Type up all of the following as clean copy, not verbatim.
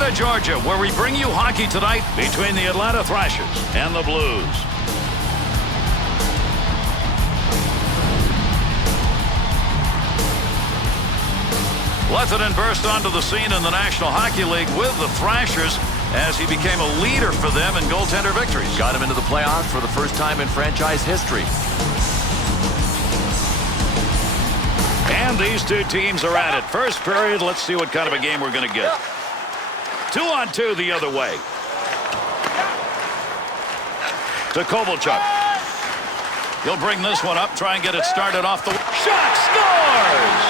Atlanta, Georgia, where we bring you hockey tonight between the Atlanta Thrashers and the Blues. Lehtinen burst onto the scene in the National Hockey League with the Thrashers as he became a leader for them in goaltender victories. Got him into the playoffs for the first time in franchise history. And these two teams are at it. First period, let's see what kind of a game we're going to get. 2-on-2 the other way. To Kovalchuk. He'll bring this one up, try and get it started off the... Shot scores!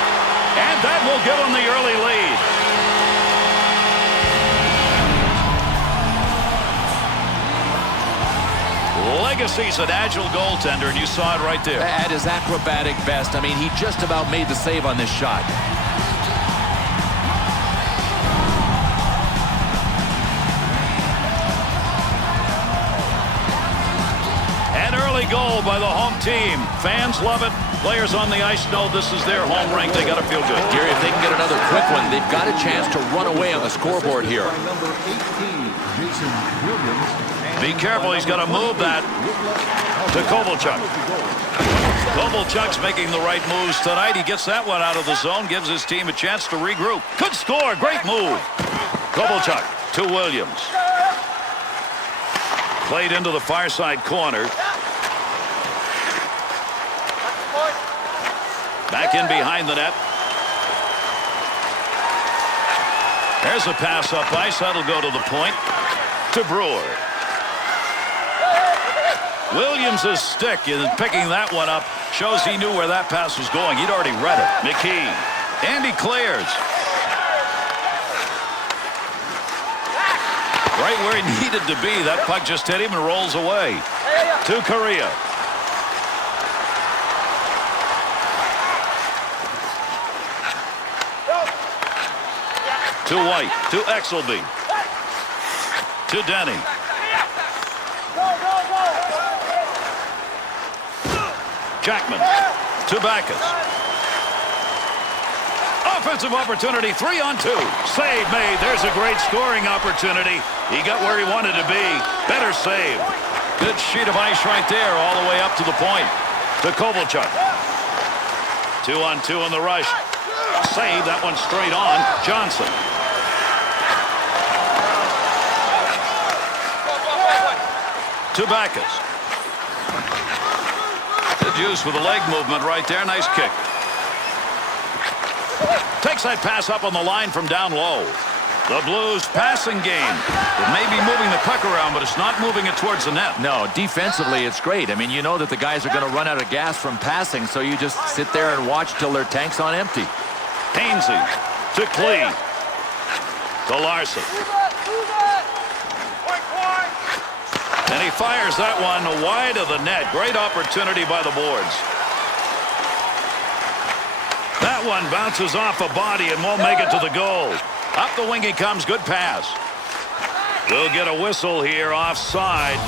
And that will give him the early lead. Legacy's an agile goaltender, and you saw it right there. At his acrobatic best. I mean, he just about made the save on this shot. An early goal by the home team. Fans love it. Players on the ice know this is their home rink. They got to feel good. Gary, if they can get another quick one, they've got a chance to run away on the scoreboard here. Be careful. He's got to move that to Kovalchuk. Kovalchuk's making the right moves tonight. He gets that one out of the zone, gives his team a chance to regroup. Good score. Great move. Kovalchuk to Williams. Played into the far side corner. Back in behind the net. There's a pass up ice. That'll go to the point. To Brewer. Williams' stick in picking that one up shows he knew where that pass was going. He'd already read it. McKee. And he clears. Right where he needed to be. That puck just hit him and rolls away. To Correa. To White. To Exelby. To Denny. Jackman. To Backus. Offensive opportunity. 3-on-2. Save made. There's a great scoring opportunity. He got where he wanted to be. Better save. Good sheet of ice right there all the way up to the point. To Kovalchuk. 2-on-2 in the rush. Save. That one straight on. Johnson. To Backus. Good use with the leg movement right there. Nice kick. Takes that pass up on the line from down low. The Blues passing game. It may be moving the puck around, but it's not moving it towards the net. No, defensively it's great. I mean, you know that the guys are going to run out of gas from passing, so you just sit there and watch till their tank's on empty. Hainsey to Klee. To Larson. And he fires that one wide of the net. Great opportunity by the boards. That one bounces off a body and won't make it to the goal. Up the wing he comes. Good pass. We'll get a whistle here offside.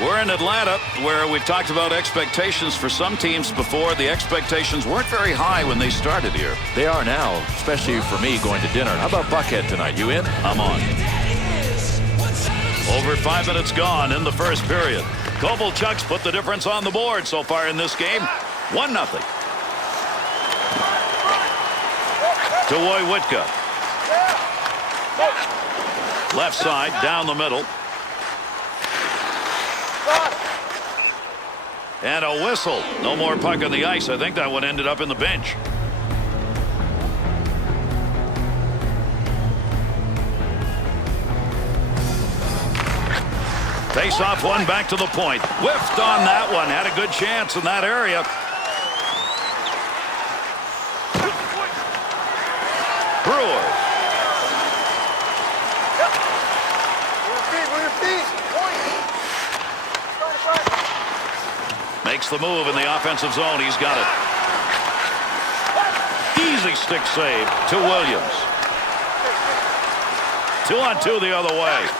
We're in Atlanta, where we've talked about expectations for some teams before. The expectations weren't very high when they started here. They are now, especially for me going to dinner. How about Buckhead tonight? You in? I'm on. Over 5 minutes gone in the first period. Kovalchuk's put the difference on the board so far in this game. 1-0. To Woywitka. Left side, down the middle. And a whistle. No more puck on the ice. I think that one ended up in the bench. Face off one back to the point. Whiffed on that one. Had a good chance in that area. Brewer. Makes the move in the offensive zone. He's got it. Easy stick save to Williams. 2-on-2 the other way.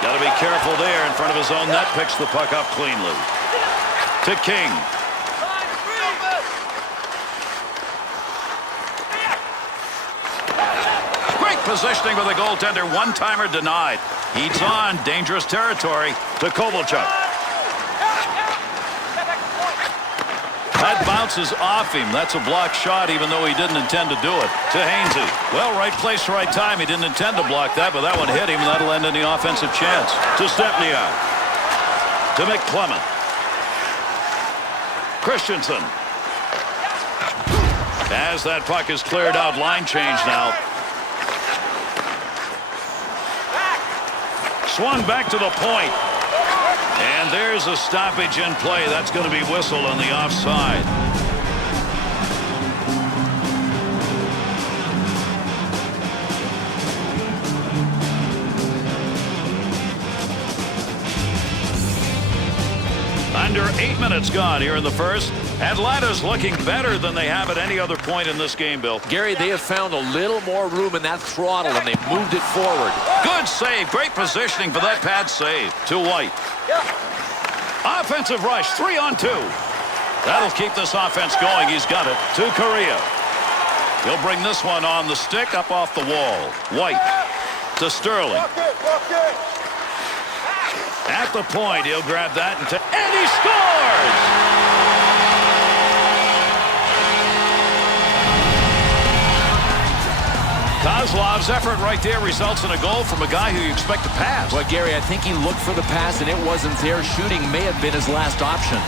Got to be careful there in front of his own net. Picks the puck up cleanly. To King. Great positioning for the goaltender. One-timer denied. He's on dangerous territory to Kovalchuk. That bounces off him. That's a blocked shot, even though he didn't intend to do it. To Hainsey. Well, right place, right time. He didn't intend to block that, but that one hit him, and that'll end any offensive chance. To Stepniak. To McClement. Christensen. As that puck is cleared out, line change now. Swung back to the point. And there's a stoppage in play. That's going to be whistled on the offside. Under 8 minutes gone here in the first. Atlanta's looking better than they have at any other point in this game, Bill. Gary, they have found a little more room in that throttle, and they moved it forward. Good save. Great positioning for that pad save. To White. Offensive rush. 3-on-2. That'll keep this offense going. He's got it. To Correa. He'll bring this one on the stick up off the wall. White. To Sterling. At the point, he'll grab that and he scores! Kozlov's effort right there results in a goal from a guy who you expect to pass. Well, Gary, I think he looked for the pass and it wasn't there. Shooting may have been his last option.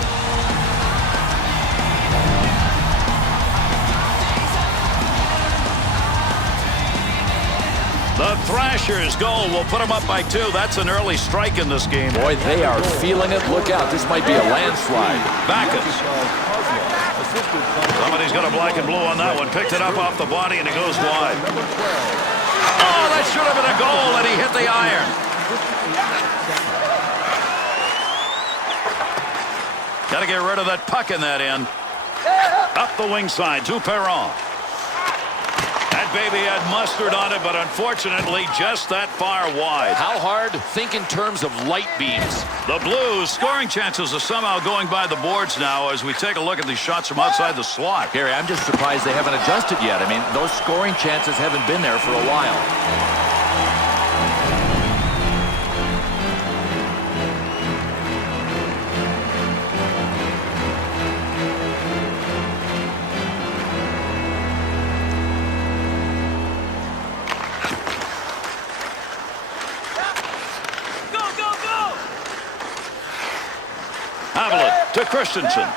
The Thrashers goal will put them up by 2. That's an early strike in this game. Boy, they are feeling it. Look out. This might be a landslide. Backus. Somebody's got a black and blue on that one. Picked it up off the body, and it goes wide. Oh, that should have been a goal, and he hit the iron. Got to get rid of that puck in that end. Up the wing side to Perron. That baby had mustard on it, but unfortunately just that far wide. How hard? Think in terms of light beams. The Blues scoring chances are somehow going by the boards now as we take a look at these shots from outside the slot. Gary, I'm just surprised they haven't adjusted yet. I mean, those scoring chances haven't been there for a while. To Christensen.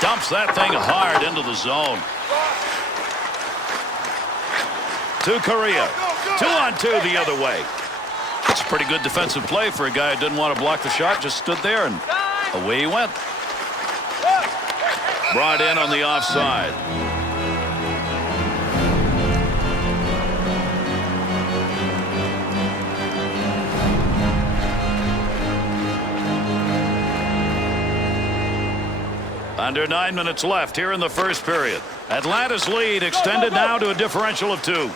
Dumps that thing hard into the zone. To Correa. 2-on-2 the other way. It's a pretty good defensive play for a guy who didn't want to block the shot. Just stood there and away he went. Brought in on the offside. Under 9 minutes left here in the first period. Atlanta's lead extended now to a differential of 2. To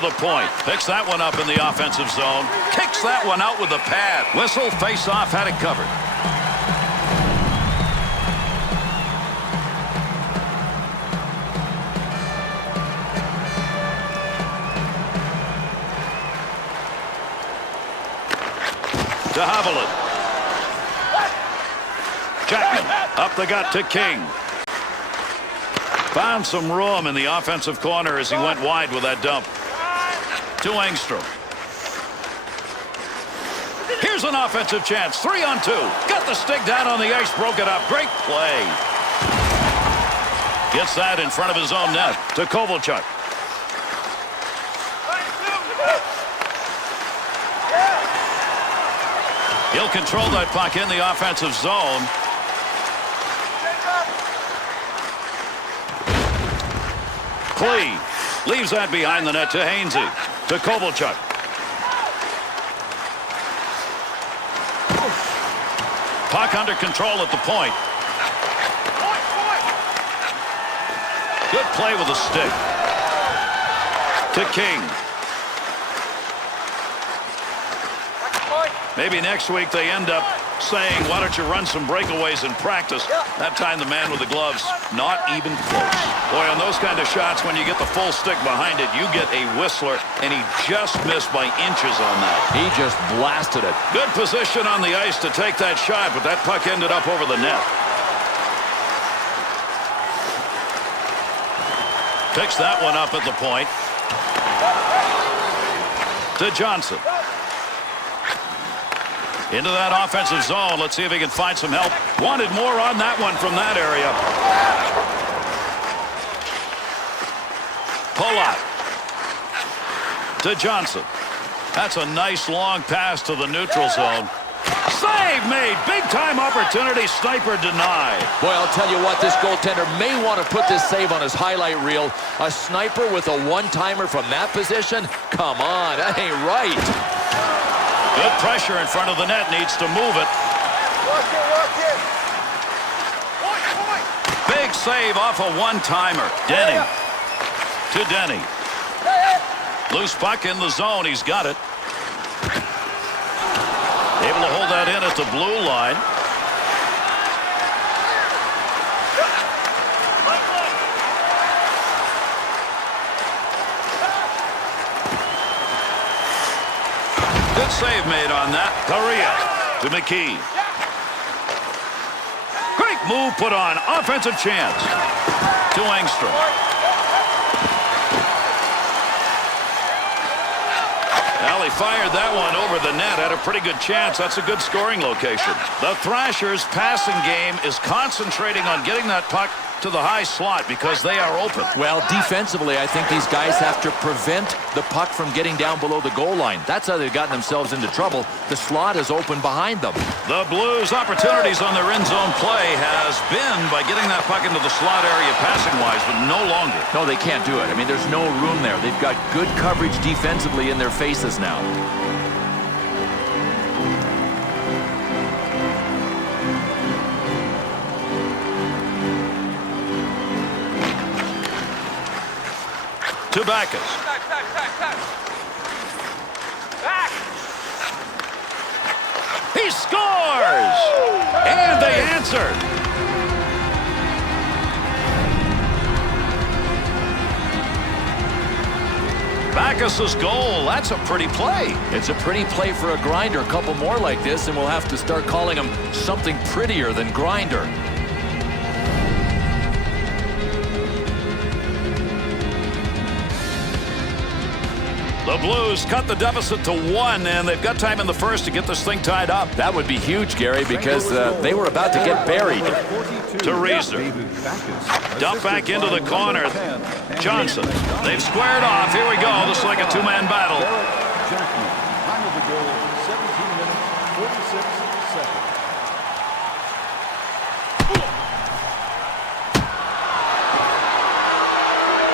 the point. Picks that one up in the offensive zone. Kicks that one out with the pad. Whistle, face-off, had it covered. To Haviland. Jackman up the gut to King. Found some room in the offensive corner as he went wide with that dump. To Engstrom. Here's an offensive chance. 3-on-2. Got the stick down on the ice. Broke it up. Great play. Gets that in front of his own net. To Kovalchuk. He'll control that puck in the offensive zone. Klee leaves that behind the net to Hainsey. To Kovalchuk. Puck under control at the point. Good play with the stick. To King. Maybe next week they end up saying, why don't you run some breakaways in practice? That time the man with the gloves, not even close. Boy, on those kind of shots, when you get the full stick behind it, you get a whistler, and he just missed by inches on that. He just blasted it. Good position on the ice to take that shot, but that puck ended up over the net. Picks that one up at the point. To Johnson. Into that offensive zone. Let's see if he can find some help. Wanted more on that one from that area. Pull up. To Johnson. That's a nice long pass to the neutral zone. Save made. Big-time opportunity. Sniper denied. Boy, I'll tell you what, this goaltender may want to put this save on his highlight reel. A sniper with a one-timer from that position? Come on, that ain't right. Good pressure in front of the net. Needs to move it. Big save off a one-timer. Denny. To Denny. Loose puck in the zone. He's got it. Able to hold that in at the blue line. Good save made on that. Correa to McKee. Great move put on. Offensive chance to Engstrom. Well, he fired that one over the net. Had a pretty good chance. That's a good scoring location. The Thrashers' passing game is concentrating on getting that puck to the high slot because they are open. Well, defensively, I think these guys have to prevent the puck from getting down below the goal line. That's how they've gotten themselves into trouble. The slot is open behind them. The Blues' opportunities on their end zone play has been by getting that puck into the slot area passing-wise, but no longer. No, they can't do it. I mean, there's no room there. They've got good coverage defensively in their faces now. To Backus. He scores! And they answer. Backus's goal. That's a pretty play. It's a pretty play for a grinder. A couple more like this, and we'll have to start calling him something prettier than grinder. The Blues cut the deficit to 1, and they've got time in the first to get this thing tied up. That would be huge, Gary, because they were about to get buried. To Reeser. Dump back into the corner. Johnson. They've squared off. Here we go. This is like a two-man battle. Time of the goal, 17 minutes, 46 seconds.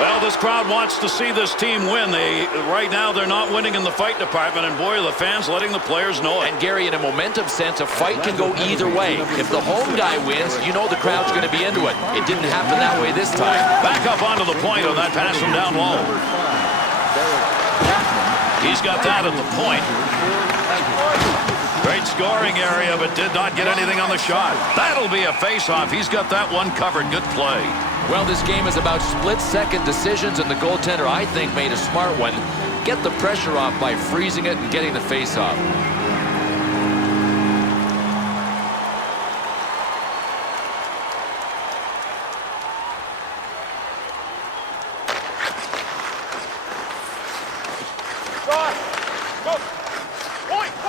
Well, this crowd wants to see this team win. Right now, they're not winning in the fight department, and boy, are the fans letting the players know it. And Gary, in a momentum sense, a fight can go either way. If the home guy wins, you know the crowd's going to be into it. It didn't happen that way this time. Back up onto the point on that pass from down low. He's got that at the point. Great scoring area, but did not get anything on the shot. That'll be a face-off. He's got that one covered. Good play. Well, this game is about split-second decisions, and the goaltender, I think, made a smart one. Get the pressure off by freezing it and getting the face-off.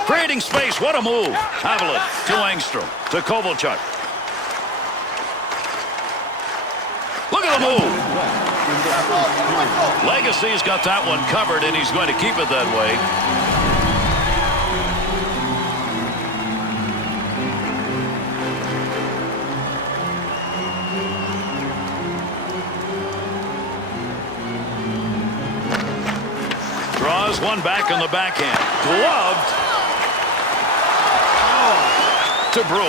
Creating space. What a move. Haviland to Engstrom. To Kovalchuk. Look at the move. Legacy's got that one covered, and he's going to keep it that way. Draws one back on the backhand. Gloved. To Brewer.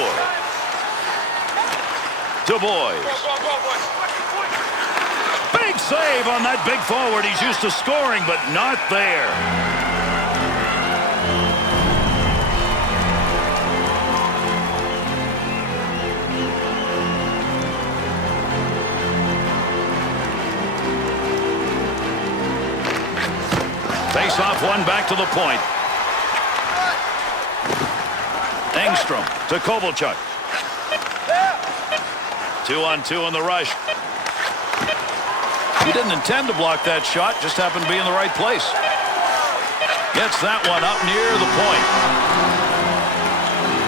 To Boys. Big save on that big forward. He's used to scoring, but not there. Face off one back to the point. Engstrom to Kovalchuk. 2-on-2 in the rush. He didn't intend to block that shot, just happened to be in the right place. Gets that one up near the point.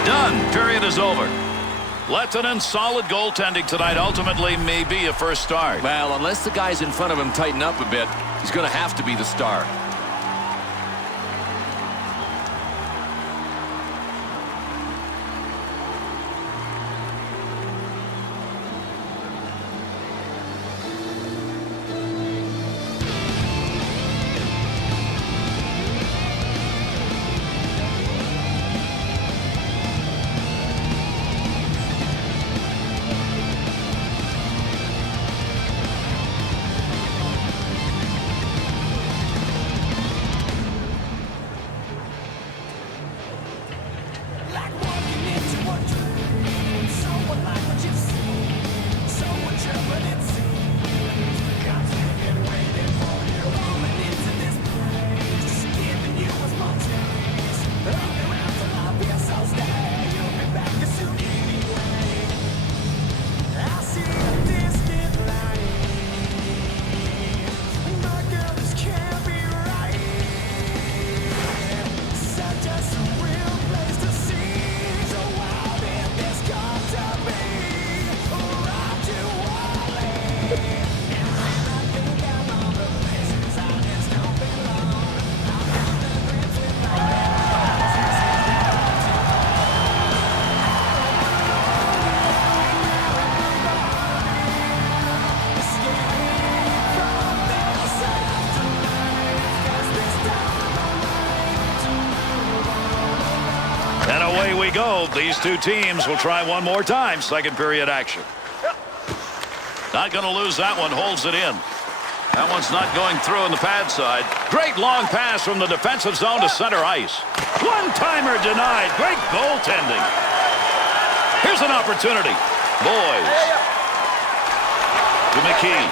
Done. Period is over. Lehtinen, solid goaltending tonight. Ultimately, maybe a first start. Well, unless the guys in front of him tighten up a bit, he's going to have to be the star. And away we go. These two teams will try one more time. Second period action. Not going to lose that one. Holds it in. That one's not going through on the pad side. Great long pass from the defensive zone to center ice. One-timer denied. Great goaltending. Here's an opportunity. Boys. To McKee.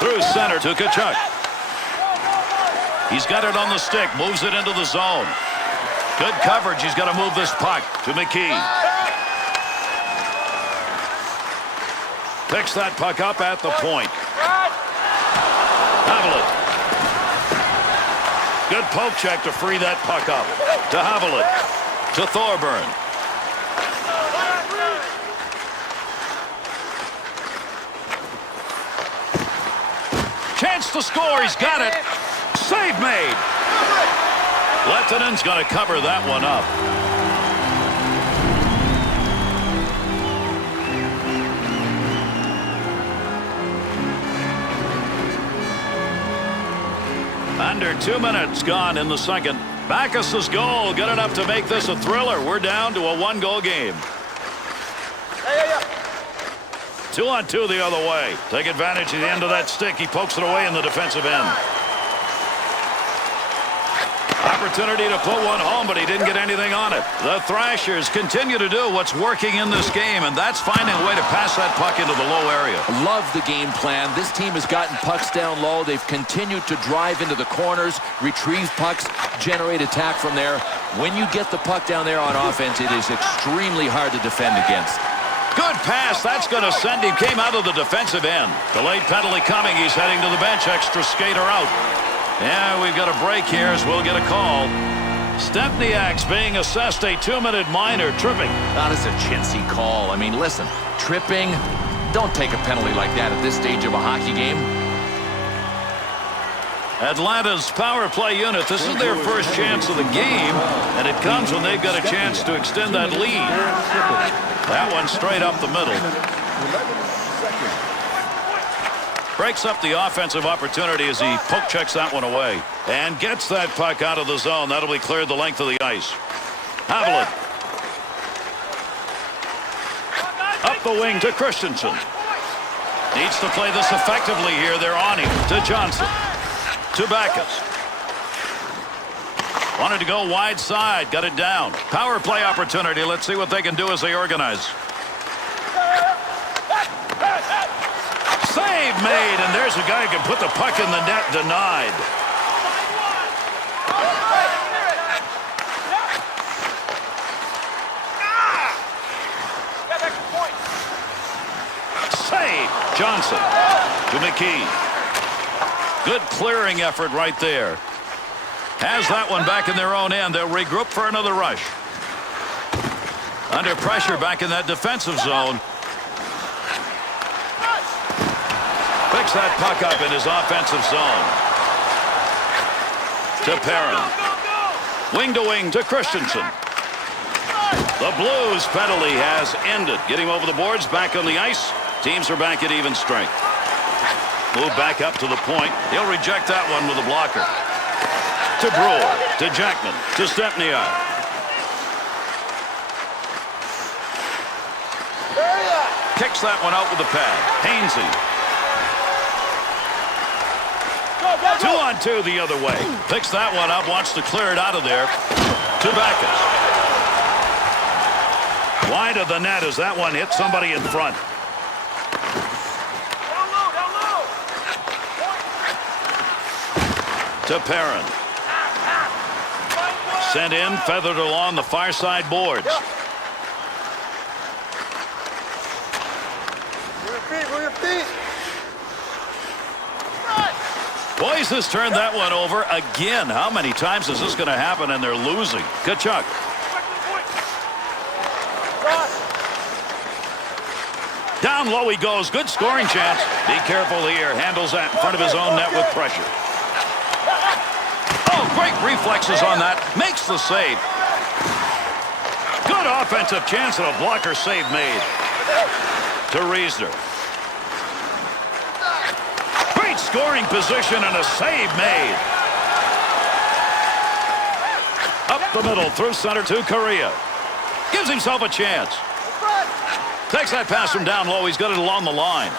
Through center to Tkachuk. He's got it on the stick. Moves it into the zone. Good coverage. He's got to move this puck to McKee. Picks that puck up at the point. Havelit. Good poke check to free that puck up. To Havelit. To Thorburn. Chance to score. He's got it. Save made. Lehtinen's going to cover that one up. Under 2 minutes gone in the second. Backus's goal. Good enough to make this a thriller. We're down to a one-goal game. 2-on-2 the other way. Take advantage of the end of that stick. He pokes it away in the defensive end. Opportunity to put one home, but he didn't get anything on it. The Thrashers continue to do what's working in this game, and that's finding a way to pass that puck into the low area. Love the game plan. This team has gotten pucks down low. They've continued to drive into the corners, retrieve pucks, generate attack from there. When you get the puck down there on offense, it is extremely hard to defend against. Good pass. That's going to send him. Came out of the defensive end. Delayed penalty coming. He's heading to the bench. Extra skater out. Yeah, we've got a break here as we'll get a call. Stepniak's being assessed a 2-minute minor tripping. That is a chintzy call. I mean, listen, tripping, don't take a penalty like that at this stage of a hockey game. Atlanta's power play unit. This is their first chance of the game, and it comes when they've got a chance to extend that lead. That one straight up the middle. 11 seconds. Breaks up the offensive opportunity as he poke checks that one away. And gets that puck out of the zone. That'll be cleared the length of the ice. Havelit. Up the wing to Christensen. Needs to play this effectively here. They're on him. To Johnson. To Backus. Wanted to go wide side. Got it down. Power play opportunity. Let's see what they can do as they organize. Save! Save made, and there's a guy who can put the puck in the net, denied. Save! Johnson to McKee. Good clearing effort right there. Has that one back in their own end. They'll regroup for another rush. Under pressure back in that defensive zone. Picks that puck up in his offensive zone. To Perrin. Wing to wing to Christensen. The Blues penalty has ended. Getting over the boards, back on the ice. Teams are back at even strength. Move back up to the point. He'll reject that one with a blocker. To Brewer. To Jackman. To Stepniak. Kicks that one out with the pad. Hainsey. 2-on-2 the other way. Picks that one up. Wants to clear it out of there. To Backus. Wide of the net as that one hit somebody in front. To Perrin. Sent in, feathered along the far side boards. Move your feet. Boys has turned that one over again. How many times is this going to happen and they're losing? Tkachuk. Down low he goes. Good scoring chance. Be careful here. Handles that in front of his own net with pressure. Oh, great reflexes on that. Makes the save. Good offensive chance and a blocker save made. To Riesner. Great scoring position and a save made. Up the middle through center to Correa. Gives himself a chance. Takes that pass from down low. He's got it along the line.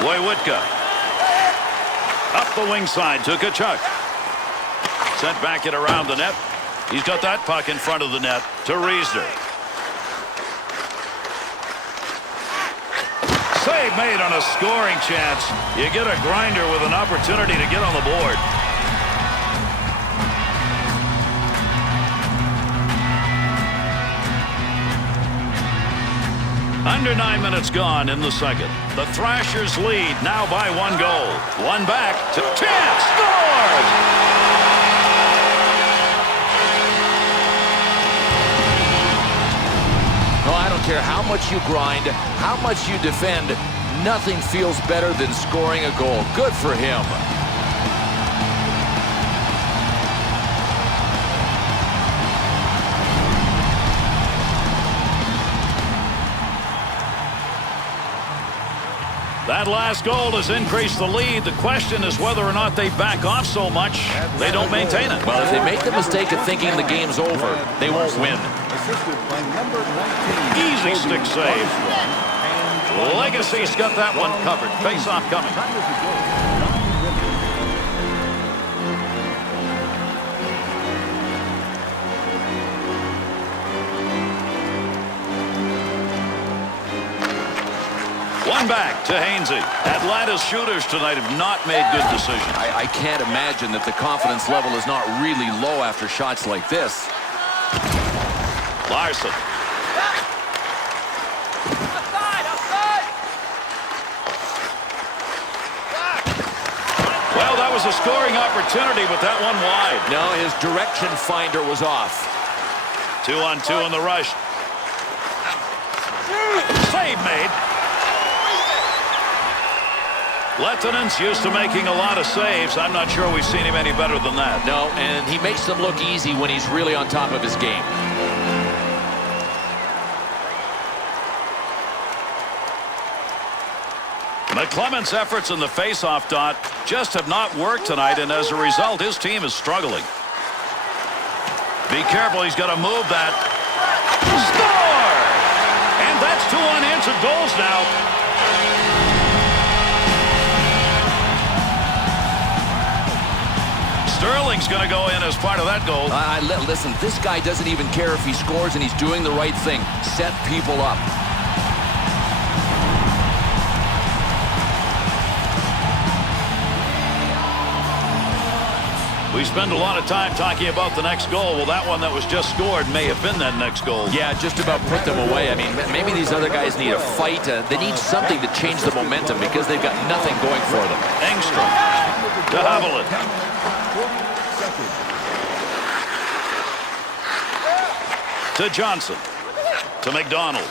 Wojciechowski. Up the wing side to Tkachuk. Sent back it around the net. He's got that puck in front of the net to Riesner. Save made on a scoring chance. You get a grinder with an opportunity to get on the board. Under 9 minutes gone in the second. The Thrashers lead now by 1 goal. One back to chance. Scores! No, I don't care how much you grind, how much you defend. Nothing feels better than scoring a goal. Good for him. That last goal has increased the lead. The question is whether or not they back off so much they don't maintain it. Well, if they make the mistake of thinking the game's over, they won't win. Assisted by number 19. Easy stick save. Legacy's got that one covered. Face-off coming. Time is to go. 9 minutes. One back to Hainsey. Atlanta's shooters tonight have not made good decisions. I can't imagine that the confidence level is not really low after shots like this. Larson. Well, that was a scoring opportunity, but that one wide. No, his direction finder was off. 2-on-2 in the rush. Save made. Lettonen's used to making a lot of saves. I'm not sure we've seen him any better than that. No, and he makes them look easy when he's really on top of his game. McClement's efforts in the face-off dot just have not worked tonight, and as a result, his team is struggling. Be careful, he's got to move that. Score! And that's 2 unanswered goals now. Sterling's going to go in as part of that goal. Listen, this guy doesn't even care if he scores, and he's doing the right thing. Set people up. We spend a lot of time talking about the next goal. Well, that one that was just scored may have been that next goal. Yeah, just about put them away. I mean, maybe these other guys need a fight. They need something to change the momentum because they've got nothing going for them. Engstrom to Haviland. To Johnson. To McDonald.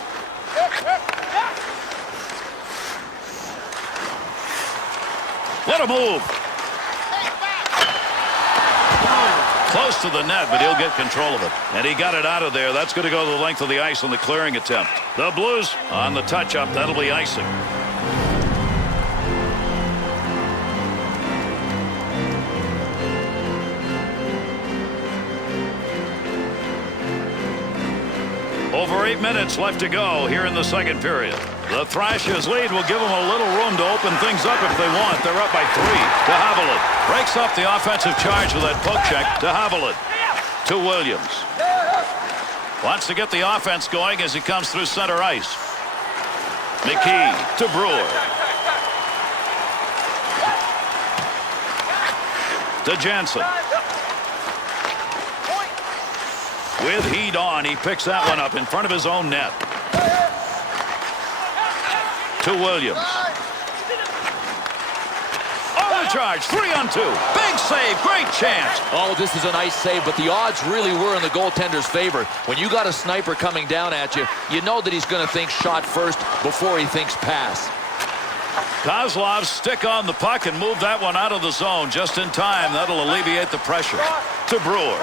What a move. Close to the net, but he'll get control of it. And he got it out of there. That's going to go the length of the ice on the clearing attempt. The Blues on the touch-up. That'll be icing. Over 8 minutes left to go here in the second period. The Thrashers lead will give them a little room to open things up if they want. They're up by 3. To Haviland. Breaks up the offensive charge with that poke check. To Haviland. To Williams. Wants to get the offense going as he comes through center ice. McKee to Brewer. To Jansen. With heat on, he picks that one up in front of his own net. To Williams. On the charge, 3-on-2. Big save, great chance. Oh, this is a nice save, but the odds really were in the goaltender's favor. When you got a sniper coming down at you, you know that he's going to think shot first before he thinks pass. Kozlov stick on the puck and move that one out of the zone just in time. That'll alleviate the pressure. To Brewer.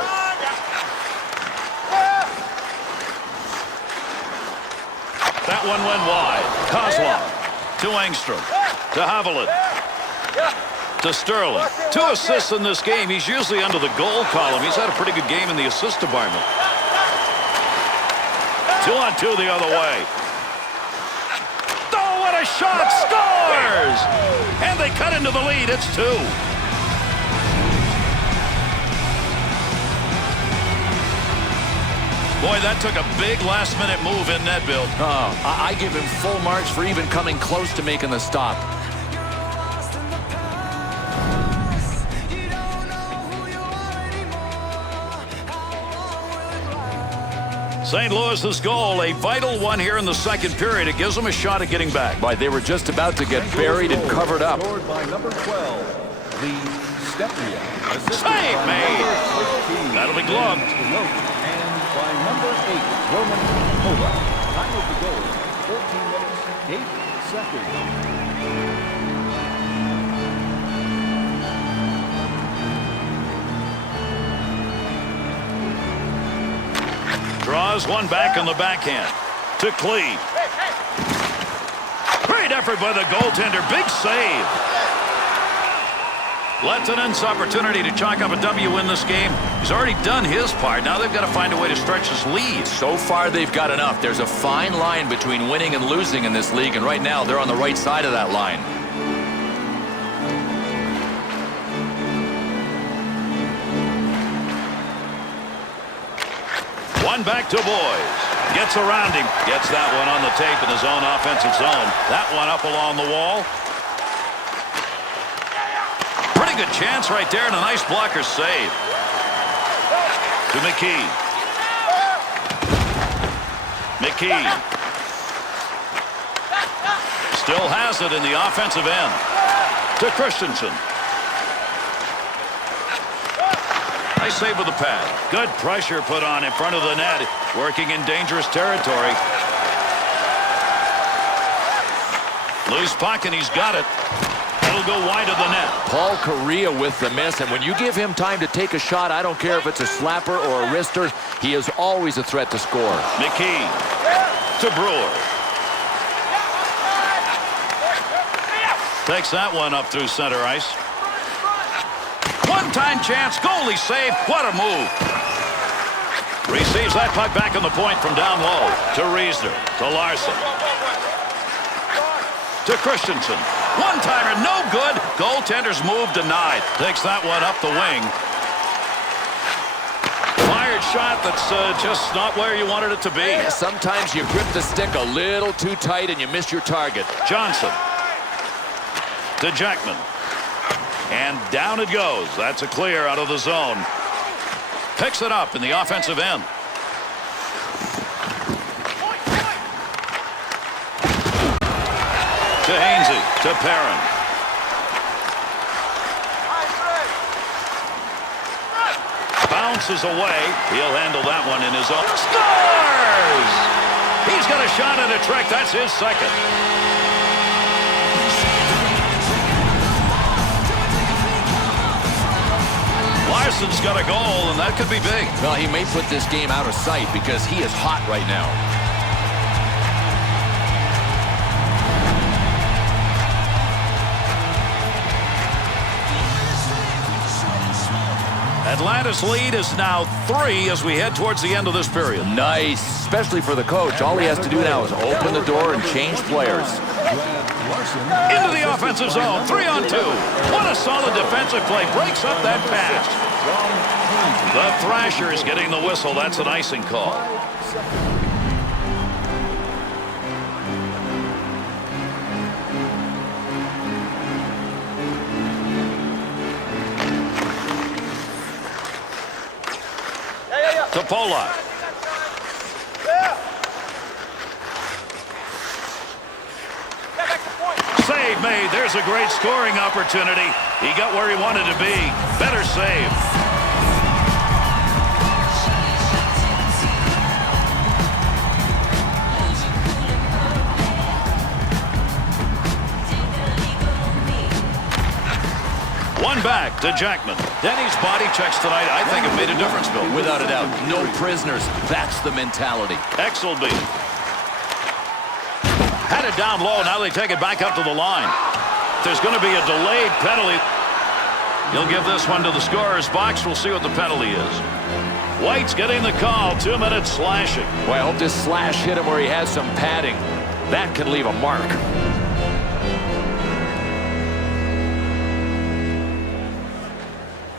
That one went wide. Kozlov to Engstrom. To Haviland. To Sterling. 2 assists in this game. He's usually under the goal column. He's had a pretty good game in the assist department. 2-on-2 the other way. Oh, what a shot! Scores! And they cut into the lead. It's 2. Boy, that took a big last-minute move in net, Bill. I give him full marks for even coming close to making the stop. St. Louis's goal, a vital one here in the second period. It gives them a shot at getting back. Boy, they were just about to get buried and covered up. Scored by number 12, Lee Stepnia. Save made. That'll be gloved. By number 8, Roman Hova. Time of the goal, 14 minutes, 8 seconds. Draws one back on the backhand. To Clee. Great effort by the goaltender. Big save. Lieutenant's opportunity to chalk up a W in this game. He's already done his part. Now they've got to find a way to stretch his lead. So far, they've got enough. There's a fine line between winning and losing in this league, and right now they're on the right side of that line. One back to Boys. Gets around him. Gets that one on the tape in his own offensive zone. That one up along the wall. Pretty good chance right there and a nice blocker save. To McKee. McKee. Still has it in the offensive end. To Christensen. Nice save with the pad. Good pressure put on in front of the net. Working in dangerous territory. Loose puck and he's got it. It'll go wide of the net. Paul Correa with the miss, and when you give him time to take a shot, I don't care if it's a slapper or a wrister, he is always a threat to score. McKee to Brewer. Takes that one up through center ice. One-time chance, goalie save. What a move. Receives that puck back on the point from down low. To Riesner. To Larson. To Christensen. One-timer, no good. Goaltender's move denied. Takes that one up the wing. shot that's just not where you wanted it to be. Sometimes you grip the stick a little too tight and you miss your target. Johnson to Jackman. And down it goes. That's a clear out of the zone. Picks it up in the offensive end. To Hainsey, to Perrin. Bounces away. He'll handle that one in his own. Scores! He's got a shot and a trick. That's his second. Larson's got a goal, and that could be big. Well, he may put this game out of sight because he is hot right now. Atlanta's lead is now 3 as we head towards the end of this period. Nice, especially for the coach. All he has to do now is open the door and change players. Into the offensive zone, 3-on-2. What a solid defensive play. Breaks up that pass. The Thrashers getting the whistle. That's an icing call. To Polak. Save made. There's a great scoring opportunity. He got where he wanted to be. Better save. One back to Jackman. Denny's body checks tonight, I think, have made a difference, Bill. Without a doubt. No prisoners. That's the mentality. Exelby. Had it down low. Now they take it back up to the line. There's going to be a delayed penalty. He'll give this one to the scorer's box. We'll see what the penalty is. White's getting the call. 2 minutes slashing. Well, I hope this slash hit him where he has some padding. That can leave a mark.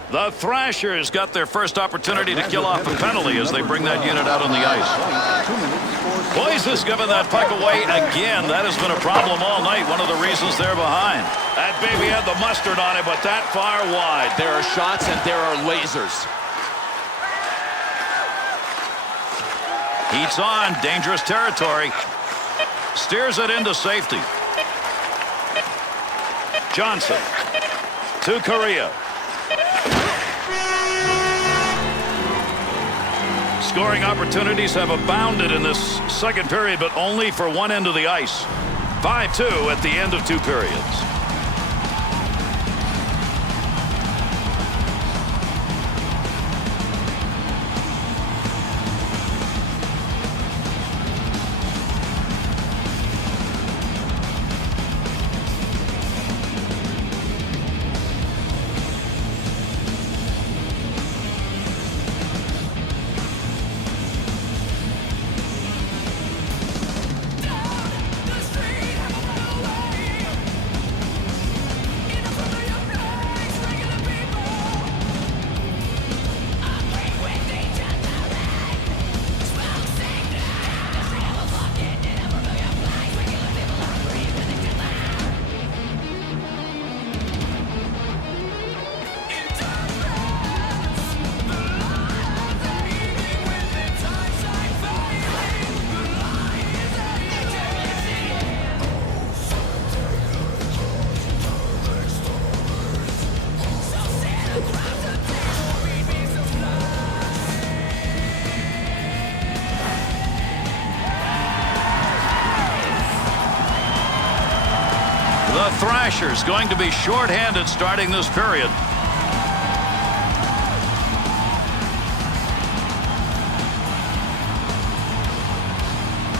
The Thrashers got their first opportunity to kill off a penalty as they bring that unit out on the ice. Boyce has given that puck away again. That has been a problem all night. One of the reasons they're behind. That baby had the mustard on it, but that far wide. There are shots and there are lasers. Heats on. Dangerous territory. Steers it into safety. Johnson to Correa. Scoring opportunities have abounded in this second period, but only for one end of the ice. 5-2 at the end of 2 periods. The Thrashers going to be shorthanded starting this period.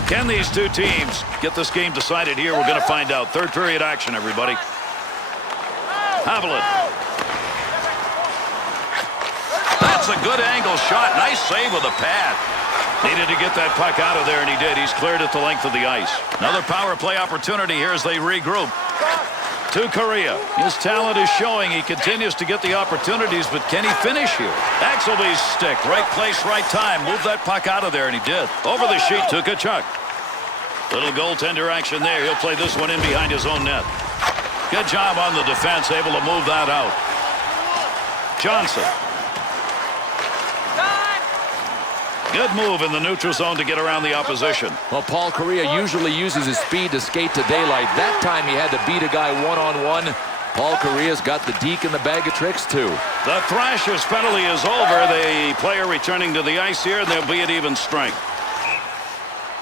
Can these two teams get this game decided here? We're going to find out. Third period action, everybody. Haviland. That's a good angle shot. Nice save with a pad. Needed to get that puck out of there, and he did. He's cleared it the length of the ice. Another power play opportunity here as they regroup. To to Korea. His talent is showing. He continues to get the opportunities, but can he finish here? Axelby's stick. Right place, right time. Move that puck out of there, and he did. Over the sheet to Tkachuk. Little goaltender action there. He'll play this one in behind his own net. Good job on the defense, able to move that out. Johnson. Good move in the neutral zone to get around the opposition. Well, Paul Kariya usually uses his speed to skate to daylight. That time he had to beat a guy one-on-one. Paul Kariya's got the deke in the bag of tricks, too. The Thrashers penalty is over. The player returning to the ice here, and they'll be at even strength.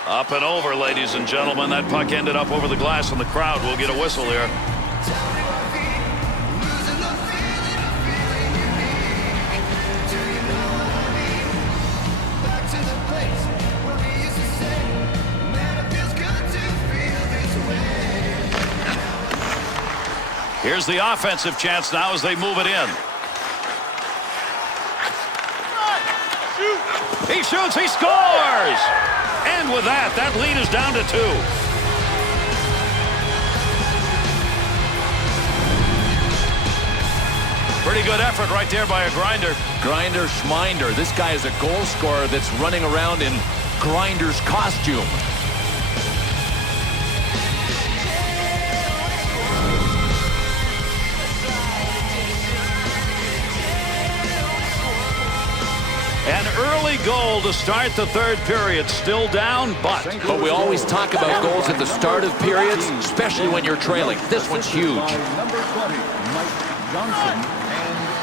Up and over, ladies and gentlemen. That puck ended up over the glass, and the crowd will get a whistle here. Here's the offensive chance now as they move it in. He shoots, he scores! And with that, that lead is down to 2. Pretty good effort right there by a Grinder. Grinder Schminder. This guy is a goal scorer that's running around in Grinder's costume. An early goal to start the third period. Still down, but we always talk about goals at the start of periods, especially when you're trailing. This one's huge. Number 20, Mike Johnson, and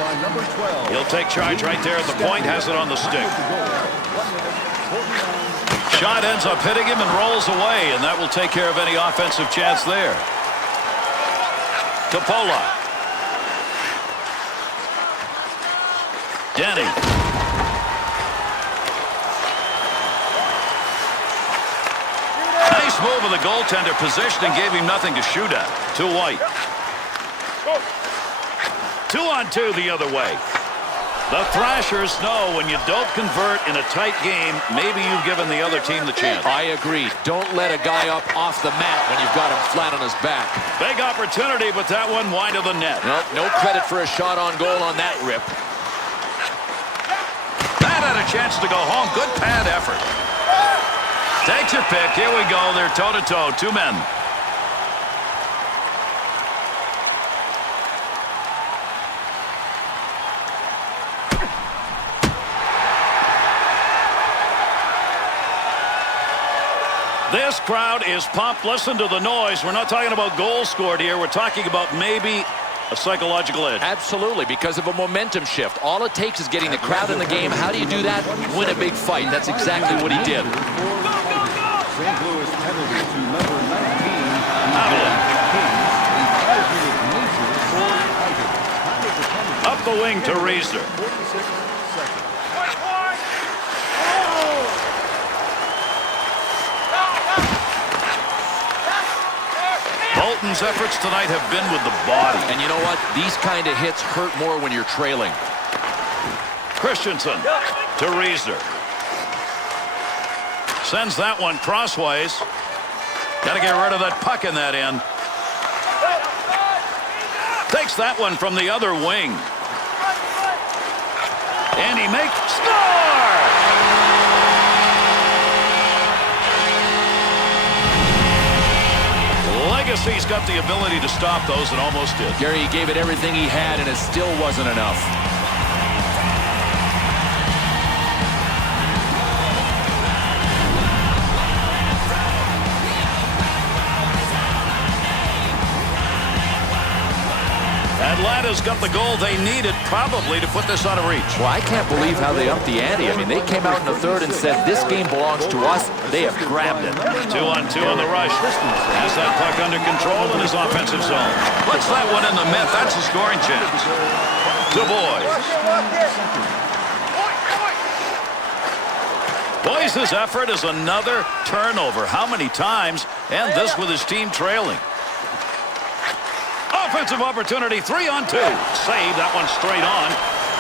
by number 12. He'll take charge right there at the point, has it on the stick. Shot ends up hitting him and rolls away, and that will take care of any offensive chance there. Topola. Denny. Nice move of the goaltender, position and gave him nothing to shoot at. To White. 2-on-2 the other way. The Thrashers know when you don't convert in a tight game, maybe you've given the other team the chance. I agree. Don't let a guy up off the mat when you've got him flat on his back. Big opportunity, but that one wide of the net. Nope, no credit for a shot on goal on that rip. That had a chance to go home. Good pad effort. Take your pick. Here we go. They're toe-to-toe. 2 men. This crowd is pumped. Listen to the noise. We're not talking about goals scored here. We're talking about maybe a psychological edge. Absolutely, because of a momentum shift. All it takes is getting the crowd in the game. How do you do that? Win a big fight. That's exactly what he did. St. Louis penalty to number 19. Up the wing to Reisner. 46 seconds. Bolton's efforts tonight have been with the body. And you know what? These kind of hits hurt more when you're trailing. Christensen to Reisner. Sends that one crossways. Got to get rid of that puck in that end. Takes that one from the other wing. And he makes score! Legacy's got the ability to stop those and almost did. Gary gave it everything he had, and it still wasn't enough. Atlanta's got the goal they needed probably to put this out of reach. Well, I can't believe how they upped the ante. I mean, they came out in the third and said, this game belongs to us. They have grabbed it. 2-on-2 on the rush. Has that puck under control in his offensive zone. Puts that one in the net. That's a scoring chance. Du Bois. Boys' effort is another turnover. How many times? And this with his team trailing. Offensive opportunity, 3-on-2. Save that one straight on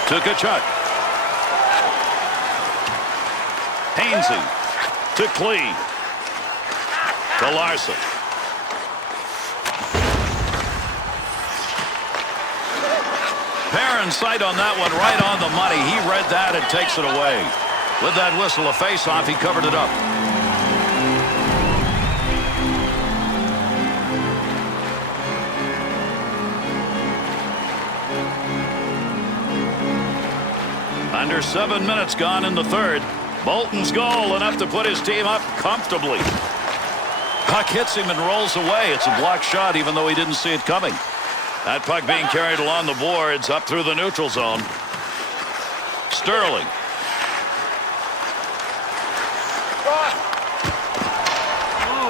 to Tkachuk. Hainsey to Klee. To Larson. Fair in sight on that one, right on the money. He read that and takes it away. With that whistle, a face-off, he covered it up. Under 7 minutes gone in the third. Bolton's goal, enough to put his team up comfortably. Puck hits him and rolls away. It's a blocked shot, even though he didn't see it coming. That puck being carried along the boards up through the neutral zone. Sterling.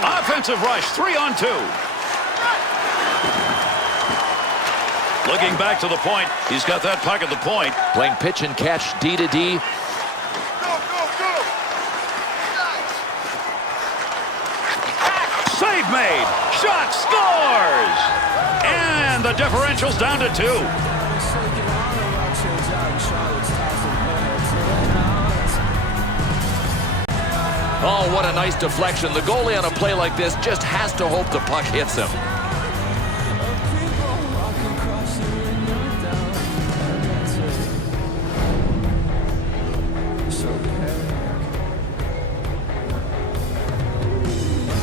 Offensive rush, 3-on-2. Looking back to the point. He's got that puck at the point. Playing pitch and catch D to D. Save made. Shot scores. And the differential's down to 2. Oh, what a nice deflection. The goalie on a play like this just has to hope the puck hits him.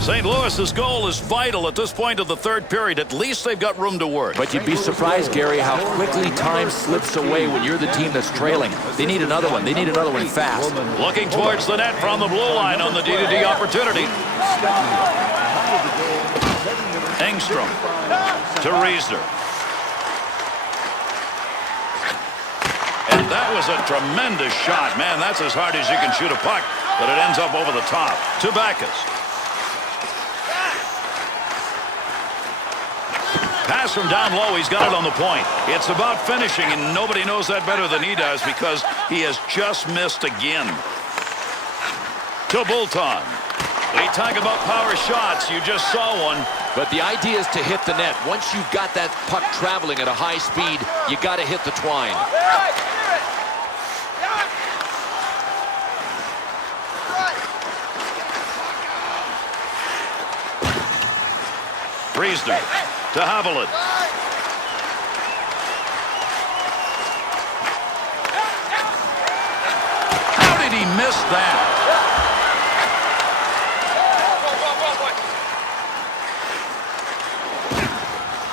St. Louis's goal is vital at this point of the third period. At least they've got room to work. But you'd be surprised, Gary, how quickly time slips away when you're the team that's trailing. They need another one. They need another one fast. Looking towards the net from the blue line on the D-to-D opportunity. Engstrom to Riesner. And that was a tremendous shot. Man, that's as hard as you can shoot a puck, but it ends up over the top. To Backus. Pass from down low. He's got it on the point. It's about finishing, and nobody knows that better than he does because he has just missed again. To Bolton. We talk about power shots. You just saw one. But the idea is to hit the net. Once you've got that puck traveling at a high speed, you got to hit the twine. Riesner to Haviland. How did he miss that?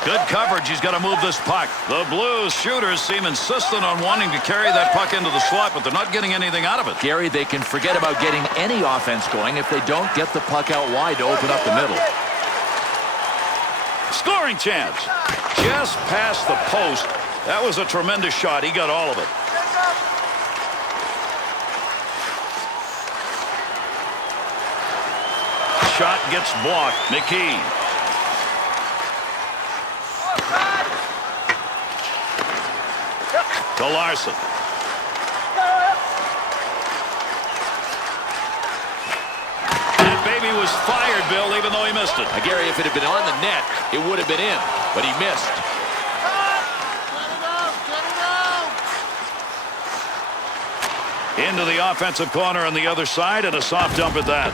Good coverage. He's got to move this puck. The Blues shooters seem insistent on wanting to carry that puck into the slot, but they're not getting anything out of it. Gary, they can forget about getting any offense going if they don't get the puck out wide to open up the middle. Scoring chance. Just past the post. That was a tremendous shot. He got all of it. Shot gets blocked. McKee. To Larson. That baby was fired, Bill, even though he missed it. Gary, if it had been on the net, it would have been in, but he missed. Into the offensive corner on the other side, and a soft dump at that.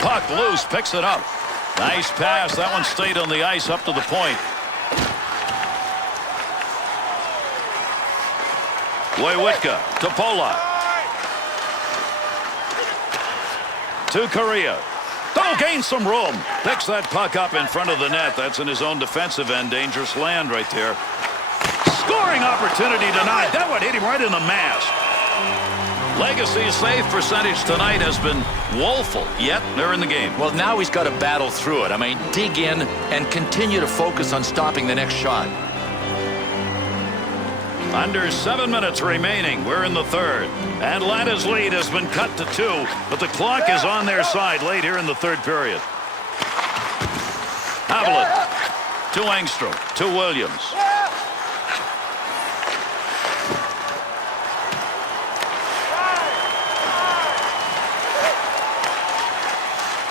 Puck loose, picks it up. Nice pass. That one stayed on the ice up to the point. Wojciechowski to Polak. To Correa. Oh, gains some room. Picks that puck up in front of the net. That's in his own defensive end. Dangerous land right there. Scoring opportunity denied. That one hit him right in the mask. Legacy's save percentage tonight has been woeful, yet they're in the game. Well, now he's got to battle through it. I mean, dig in and continue to focus on stopping the next shot. Under 7 minutes remaining. We're in the third. Atlanta's lead has been cut to 2, but the clock is on their side late here in the third period. Haviland to Engstrom to Williams.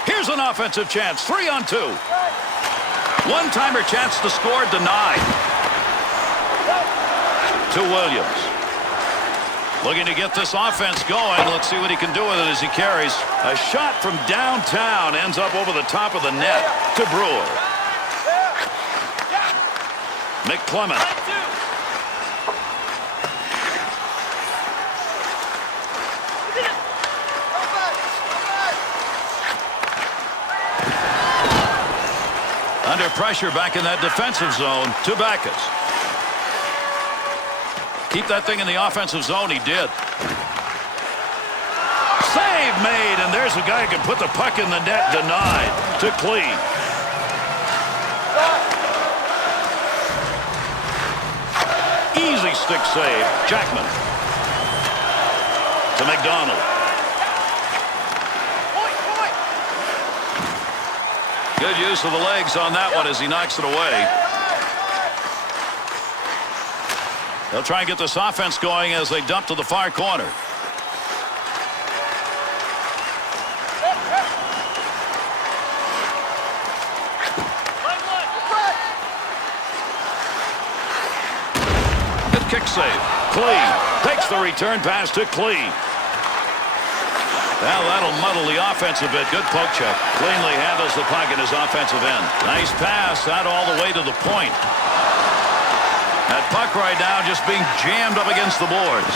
Here's an offensive chance. 3-on-2. One-timer chance to score denied. To Williams. Looking to get this offense going. Let's see what he can do with it as he carries. A shot from downtown ends up over the top of the net to Brewer. McClement. Under pressure back in that defensive zone to Backus. Keep that thing in the offensive zone. He did. Save made, and there's a guy who can put the puck in the net. Denied to Klee. Easy stick save. Jackman to McDonald. Good use of the legs on that one as he knocks it away. They'll try and get this offense going as they dump to the far corner. Good kick save. Klee takes the return pass to Klee. Well, that'll muddle the offense a bit. Good poke check. Cleanly handles the puck in his offensive end. Nice pass out all the way to the point. That puck right now just being jammed up against the boards.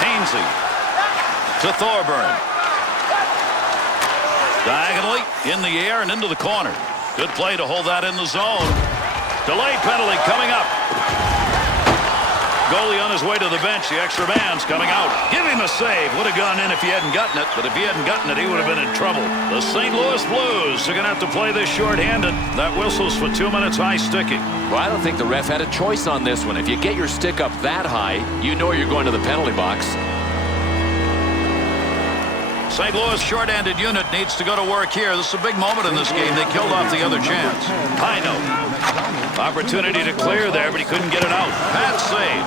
Hainsey to Thorburn. Diagonally in the air and into the corner. Good play to hold that in the zone. Delay penalty coming up. Goalie on his way to the bench. The extra man's coming out. Give him a save. Would have gone in if he hadn't gotten it. But if he hadn't gotten it, he would have been in trouble. The St. Louis Blues are going to have to play this shorthanded. That whistle's for 2 minutes high sticking. Well, I don't think the ref had a choice on this one. If you get your stick up that high, you know you're going to the penalty box. St. Louis shorthanded unit needs to go to work here. This is a big moment in this game. They killed off the other chance. Pino. Opportunity to clear there, but he couldn't get it out. Pat save.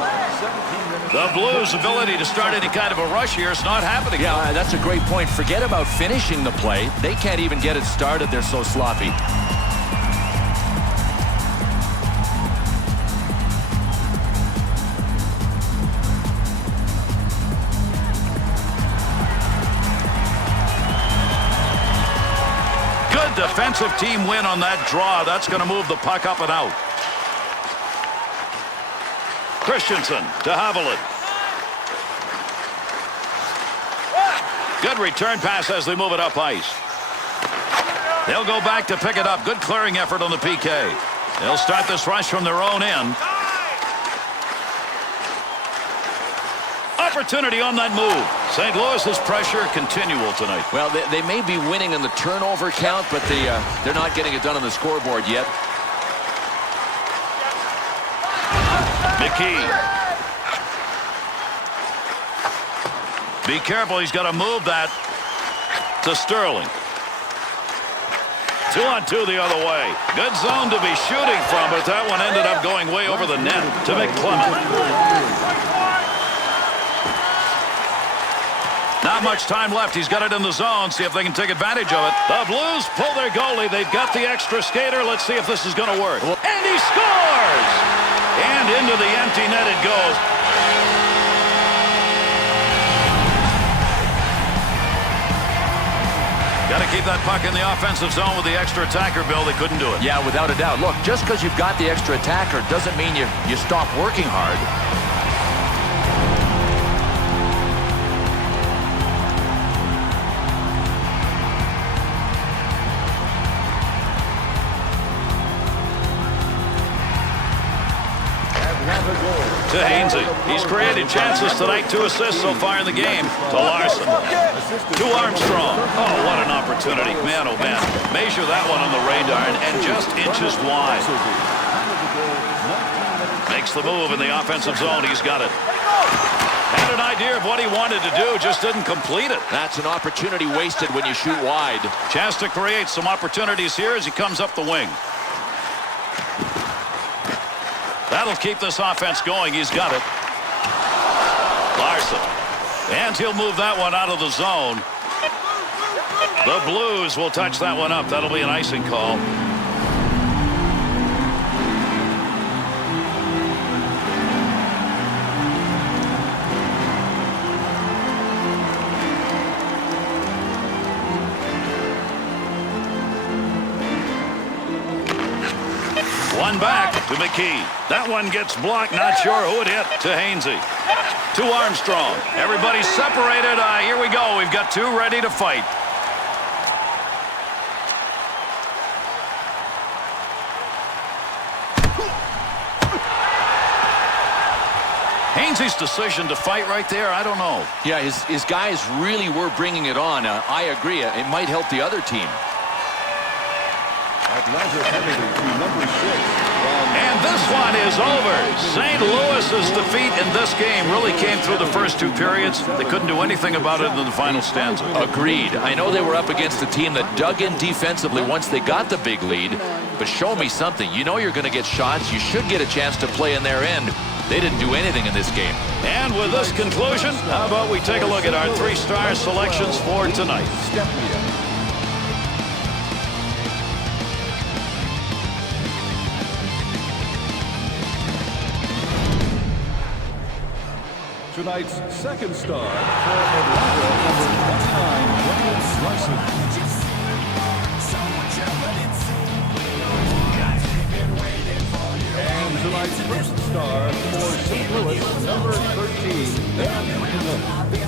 The Blues' ability to start any kind of a rush here is not happening. Yeah, that's a great point. Forget about finishing the play. They can't even get it started. They're so sloppy. Defensive team win on that draw. That's going to move the puck up and out. Christensen to Haviland. Good return pass as they move it up ice. They'll go back to pick it up. Good clearing effort on the PK. They'll start this rush from their own end. Opportunity on that move. St. Louis's pressure continual tonight. Well, they may be winning in the turnover count, but they're not getting it done on the scoreboard yet. McKee. Be careful. He's got to move that to Sterling. 2-on-2 the other way. Good zone to be shooting from, but that one ended up going way over the net to McClement. Not much time left. He's got it in the zone. See if they can take advantage of it. The Blues pull their goalie. They've got the extra skater. Let's see if this is going to work. And he scores! And into the empty net it goes. Got to keep that puck in the offensive zone with the extra attacker, Bill. They couldn't do it. Yeah, without a doubt. Look, just because you've got the extra attacker doesn't mean you stop working hard. To Hainsey. He's created chances tonight. 2 assists so far in the game. To Larson. To Armstrong. Oh, what an opportunity. Man, oh, man. Measure that one on the radar and just inches wide. Makes the move in the offensive zone. He's got it. Had an idea of what he wanted to do, just didn't complete it. That's an opportunity wasted when you shoot wide. Chance to create some opportunities here as he comes up the wing. That'll keep this offense going. He's got it. Larson. And he'll move that one out of the zone. The Blues will touch that one up. That'll be an icing call. one back to McKee. That one gets blocked. Not sure who it hit. To Hainsey. To Armstrong. Everybody's separated. Here we go. We've got two ready to fight. Hainsey's decision to fight right there, I don't know. Yeah, his guys really were bringing it on. I agree. It might help the other team. And this one is over. St. Louis's defeat in this game really came through the first two periods. They couldn't do anything about it in the final stanza. Agreed. I know they were up against a team that dug in defensively once they got the big lead, but show me something. You know you're going to get shots. You should get a chance to play in their end. They didn't do anything in this game. And with this conclusion, how about we take a look at our three-star selections for tonight. Tonight's second star for Atlanta, number 29, Ryan Larson. Tonight's first star for St. Louis, number 13, Dan Miller.